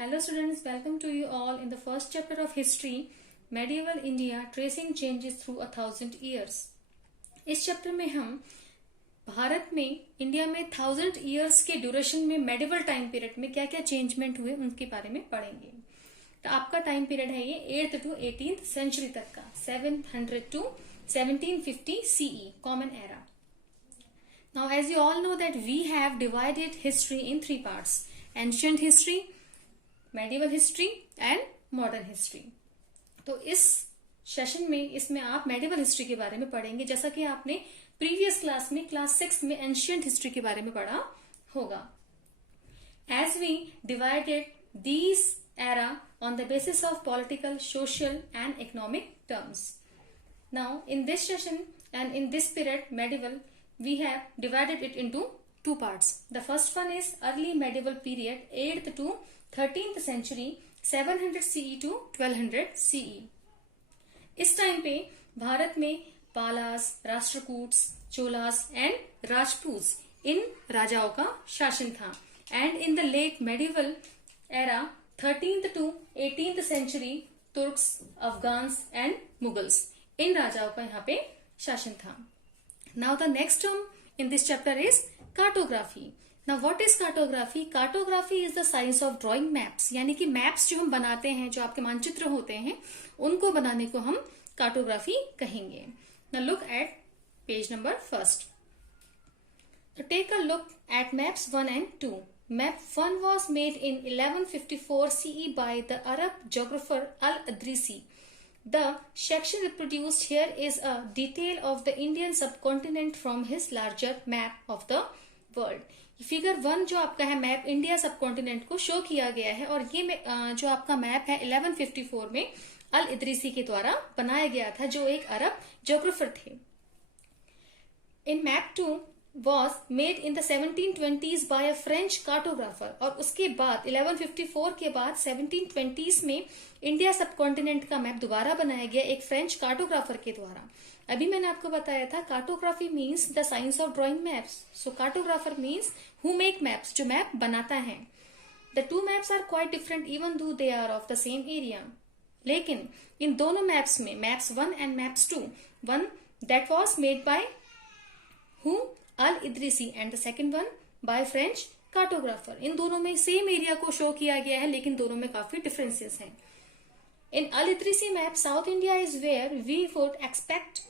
Hello students, welcome to you all in the first chapter of history, medieval India tracing changes through 1000 years. इस chapter में हम भारत में India में 1000 years के duration में medieval time period में क्या क्या चेंजमेंट हुए उनके बारे में पढ़ेंगे. तो आपका टाइम पीरियड है ये 8th to 18th सेंचुरी तक का, 700 to 1750 CE common era. Now as you all know that we have divided history in three parts: ancient history, medieval history and modern history. तो इस सेशन में इसमें आप medieval history के बारे में पढ़ेंगे, जैसा कि आपने प्रीवियस क्लास में क्लास 6 में एंशियंट हिस्ट्री के बारे में पढ़ा होगा. As we divided these era on the basis of political, social and economic terms. Now in this session and in this period medieval we have divided it into two parts. The first one is early medieval period, 8th to 13th century, 700 CE to 1200 CE. इस time पे भारत में पालास, राष्ट्रकूट्स, Cholas and राजपूत्स इन राजाओं का शासन था. And in the late medieval era 13th to 18th century, Turks, Afghans and Mughals इन राजाओं का यहाँ पे शासन था. Now the next term in this chapter is cartography. Now what is cartography? Cartography is the science of drawing maps. यानी कि maps जो हम बनाते हैं, जो आपके मानचित्र होते हैं, उनको बनाने को हम कार्टोग्राफी कहेंगे. Now look at page number 1. So take a look at maps 1 and 2. Map 1 was made in 1154 CE by the Arab geographer Al-Idrisi. The section reproduced here is a detail of the Indian subcontinent from his larger map of the world. Figure 1 जो आपका है map India subcontinent को show किया गया है, और ये जो आपका मैप है 1154 में अल इदरीसी के द्वारा बनाया गया था, जो एक अरब ज्योग्राफर थे. इन map 2 was made in the 1720s by a French cartographer. और उसके बाद 1154 के बाद 1720s में इंडिया सबकॉन्टिनेंट का मैप दोबारा बनाया गया एक फ्रेंच कार्टोग्राफर के द्वारा. अभी मैंने आपको बताया था cartography means the science of drawing maps. So cartographer means who make maps, जो मैप बनाता है. The two maps are quite different even though they are of the same area. लेकिन इन दोनों मैप्स में, maps 1 and maps 2, one that was made by who Al-Idrisi and the second one by French cartographer. इन दोनों में same area को show किया गया है, लेकिन दोनों में काफी डिफरेंसेस हैं. In Al-Idrisi map, South India is where we would expect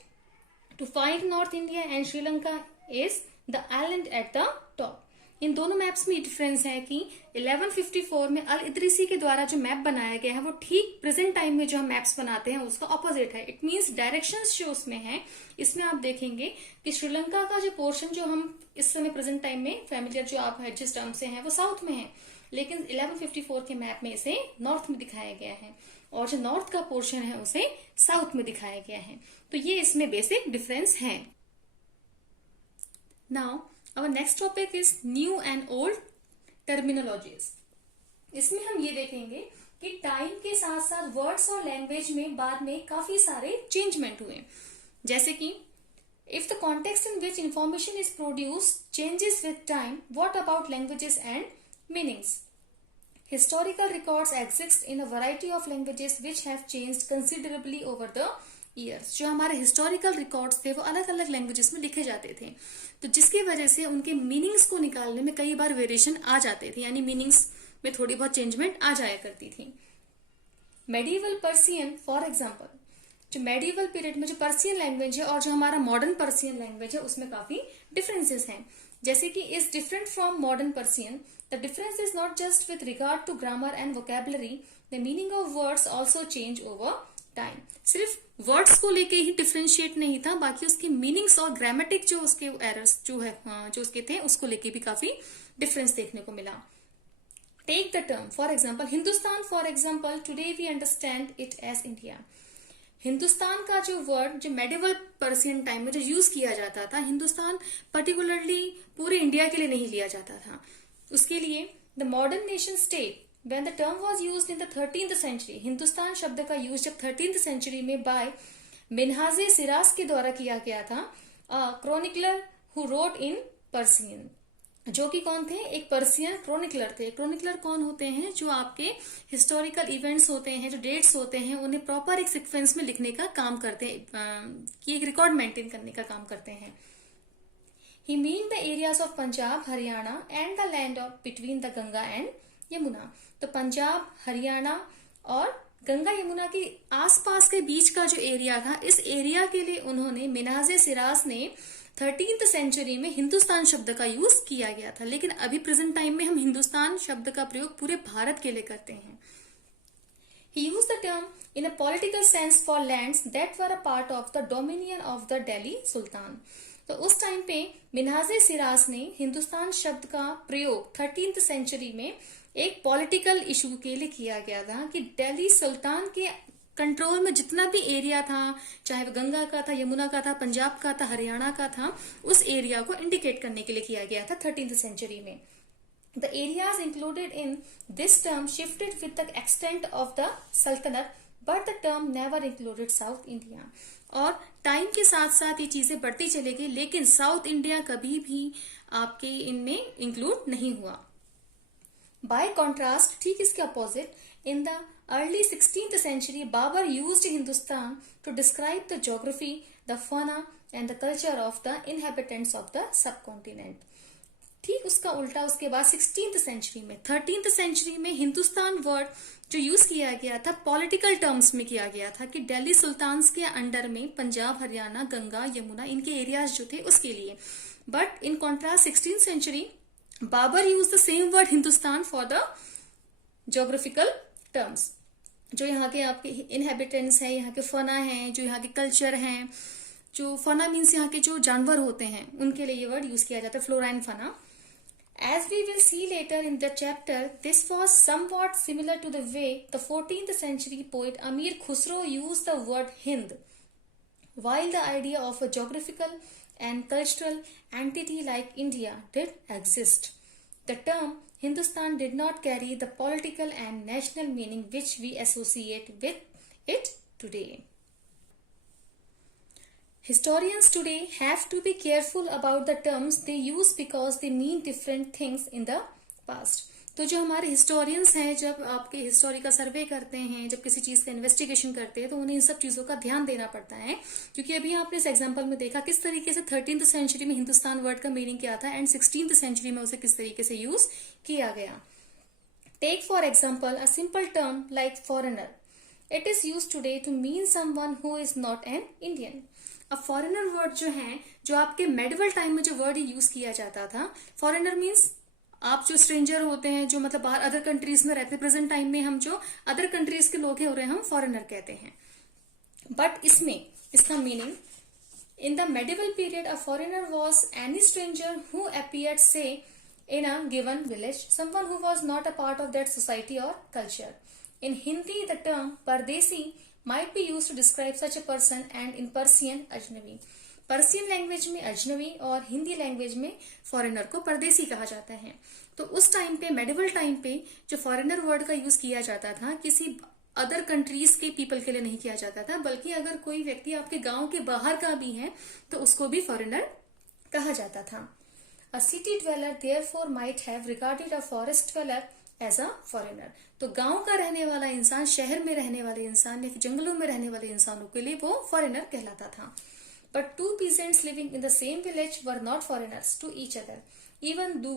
to find North India and Sri Lanka is the island at the top. इन दोनों मैप्स में डिफरेंस है कि 1154 में अल इदरीसी के द्वारा जो मैप बनाया गया है वो ठीक प्रेजेंट टाइम में जो हम मैप्स बनाते हैं उसका ऑपोजिट है. इट मींस डायरेक्शंस जो उसमें है, इसमें आप देखेंगे कि श्रीलंका का जो पोर्शन जो हम इस समय प्रेजेंट टाइम में फैमिलियर जो आप जिस टर्म से हैं वो साउथ में है, लेकिन 1154 के मैप में इसे नॉर्थ में दिखाया गया है, और जो नॉर्थ का पोर्शन है उसे साउथ में दिखाया गया है. तो ये इसमें बेसिक डिफरेंस है. Now our next topic is new and old terminologies. इसमें हम ये देखेंगे कि टाइम के साथ साथ वर्ड्स और लैंग्वेज में बाद में काफी सारे चेंजमेंट हुए. जैसे कि if the context in which information is produced changes with time, what about languages and meanings? Historical records exist in a variety of languages which have changed considerably over the years. जो हमारे historical records थे वो अलग अलग languages में लिखे जाते थे, तो जिसकी वजह से उनके मीनिंग्स को निकालने में कई बार वेरिएशन आ जाते थे, यानी मीनिंग्स में थोड़ी बहुत चेंजमेंट आ जाया करती थी. मेडिवल पर्सियन फॉर एग्जांपल, जो मेडिवल पीरियड में जो पर्सियन लैंग्वेज है और जो हमारा मॉडर्न पर्सियन लैंग्वेज है उसमें काफी डिफरेंसेस हैं. जैसे कि is different from modern Persian. The difference is not just with regard to grammar and vocabulary, the meaning of words also change over time. सिर्फ वर्ड्स को लेके ही डिफरेंशिएट नहीं था, बाकी उसकी मीनिंग्स और ग्रामेटिक जो उसके एरर्स जो है जो उसके थे उसको लेके भी काफी डिफरेंस देखने को मिला. Take the term for example Hindustan. For example today we understand it as India. Hindustan का जो वर्ड जो मेडिवल पर्सियन टाइम में जो यूज किया जाता था, हिंदुस्तान पर्टिकुलरली पूरे इंडिया के लिए नहीं लिया जाता था. उसके लिए the modern nation state when the term was used in the 13th century, Hindustan शब्द का यूज जब 13th century में बाय मिन्हाजे सिराज के द्वारा किया गया था, chronicler who wrote in Persian. जो कि कौन थे, एक पर्सियन क्रोनिकलर थे। क्रोनिकलर कौन होते हैं, जो आपके हिस्टोरिकल इवेंट्स होते हैं, जो डेट्स होते हैं, उन्हें प्रॉपर एक सीक्वेंस में लिखने का काम करते हैं, कि एक रिकॉर्ड मेंटेन करने का काम करते हैं। He mean the areas of Punjab, Haryana and the land of between the Ganga and Yamuna। तो पंजाब, हरियाणा और गंगा यमुना के आसपास के बीच का जो एरिया था, इस एरिया के लिए उन्होंने मिन्हाज सिराज ने 13th सेंचुरी में हिंदुस्तान शब्द का यूज किया गया था। लेकिन अभी प्रेजेंट टाइम में हम हिंदुस्तान शब्द का प्रयोग पूरे भारत के लिए करते हैं। He used the term in a political sense for lands that were a part of the dominion of the Delhi Sultan। तो उस टाइम पे मिन्हाज सिराज ने हिंदुस्तान शब्द का प्रयोग 13th सेंचुरी में एक पॉलिटिकल इशू के लिए किया गया था, कि दिल्ली सुल्तान के कंट्रोल में जितना भी एरिया था, चाहे वो गंगा का था, यमुना का था, पंजाब का था, हरियाणा का था, उस एरिया को इंडिकेट करने के लिए किया गया था 13th सेंचुरी में। The areas included in this term shifted with the extent of the Sultanate, but the term never included South India। और टाइम के साथ साथ ये चीजें बढ़ती चली गई, लेकिन साउथ इंडिया कभी भी आपके इनमें इंक्लूड नहीं हुआ। बाय कॉन्ट्रास्ट, ठीक इसके opposite, in the early 16th century Babur used Hindustan to describe the geography, the fauna and the culture of the inhabitants of the subcontinent. ठीक उसका उल्टा उसके बाद 16th सेंचुरी में, 13th सेंचुरी में हिंदुस्तान वर्ड जो यूज किया गया था पॉलिटिकल टर्म्स में किया गया था, कि दिल्ली सुल्तान्स के अंडर में पंजाब, हरियाणा, गंगा, यमुना, इनके एरियाज जो थे उसके लिए। But in contrast 16th century Babur use the same word Hindustan for the geographical terms. जो यहाँ के आपके इनहेबिटेंट्स है, यहाँ के फना है, जो यहाँ के कल्चर हैं, जो फना मीन्स यहाँ के जो जानवर होते हैं, उनके लिए ये वर्ड यूज किया जाता है, flora and fauna. As we will see later in the chapter, this was somewhat similar to the way the 14th century poet Amir Khusro used the word Hind. While the idea of a geographical and cultural entity like India did exist, the term Hindustan did not carry the political and national meaning which we associate with it today. Historians today have to be careful about the terms they use because they mean different things in the past। तो जो हमारे historians हैं, जब आपके history का सर्वे करते हैं, जब किसी चीज का इन्वेस्टिगेशन करते हैं, तो उन्हें इन सब चीजों का ध्यान देना पड़ता है। क्योंकि अभी आपने इस एग्जांपल में देखा किस तरीके से 13th सेंचुरी में हिंदुस्तान वर्ड का मीनिंग क्या था एंड 16th सेंचुरी में उसे किस तरीके से यूज किया गया। Take for example a simple term like foreigner. It is use today to mean someone who is not an Indian. अब फॉरेनर वर्ड जो है, जो आपके मेडिवल टाइम में जो वर्ड यूज किया जाता था, फॉरेनर मीन्स आप जो स्ट्रेंजर होते हैं, जो मतलब बाहर अदर कंट्रीज में रहते हैं, प्रेजेंट टाइम में हम जो अदर कंट्रीज के लोग हैं उन्हें हम फॉरेनर कहते हैं। बट इसमें इसका meaning, in the medieval period a foreigner was any stranger who appeared say in a given village, someone who was not a part of that society और culture. In Hindi the term pardesi might be used to describe such a person, and in Persian अजनबी। Persian language में अजनबी और Hindi language में foreigner को परदेसी कहा जाता है। तो उस टाइम पे, मेडिवल टाइम पे, जो फॉरेनर वर्ड का यूज किया जाता था किसी अदर कंट्रीज के पीपल के लिए नहीं किया जाता था, बल्कि अगर कोई व्यक्ति आपके गांव के बाहर का भी है तो उसको भी फॉरेनर कहा जाता था। A city dweller therefore might have regarded a forest dweller as a foreigner. तो गांव का रहने वाला इंसान, शहर में रहने वाले इंसान या जंगलों में रहने वाले इंसानों के लिए वो फॉरेनर कहलाता था। But two peasants living in the same village were not foreigners to each other, even though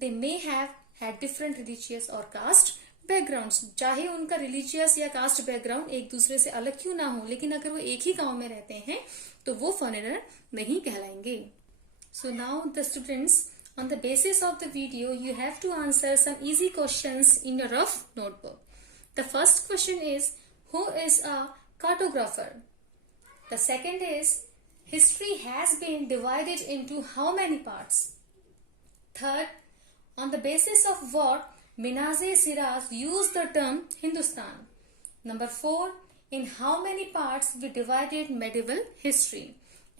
they may have had different religious और कास्ट बैकग्राउंड्स। चाहे उनका रिलीजियस या कास्ट बैकग्राउंड एक दूसरे से अलग क्यों ना हो, लेकिन अगर वो एक ही गांव में रहते हैं तो वो फॉरेनर नहीं कहलाएंगे। So now the students, on the basis of the video, you have to answer some easy questions in your rough notebook. The first question is, who is a cartographer? The second is, history has been divided into how many parts? Third, on the basis of what Minhaj Siraz used the term Hindustan? Number 4, in how many parts we divided medieval history?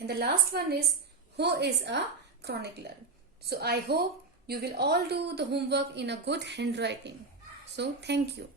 And the last one is, who is a chronicler? So I hope you will all do the homework in a good handwriting. So thank you.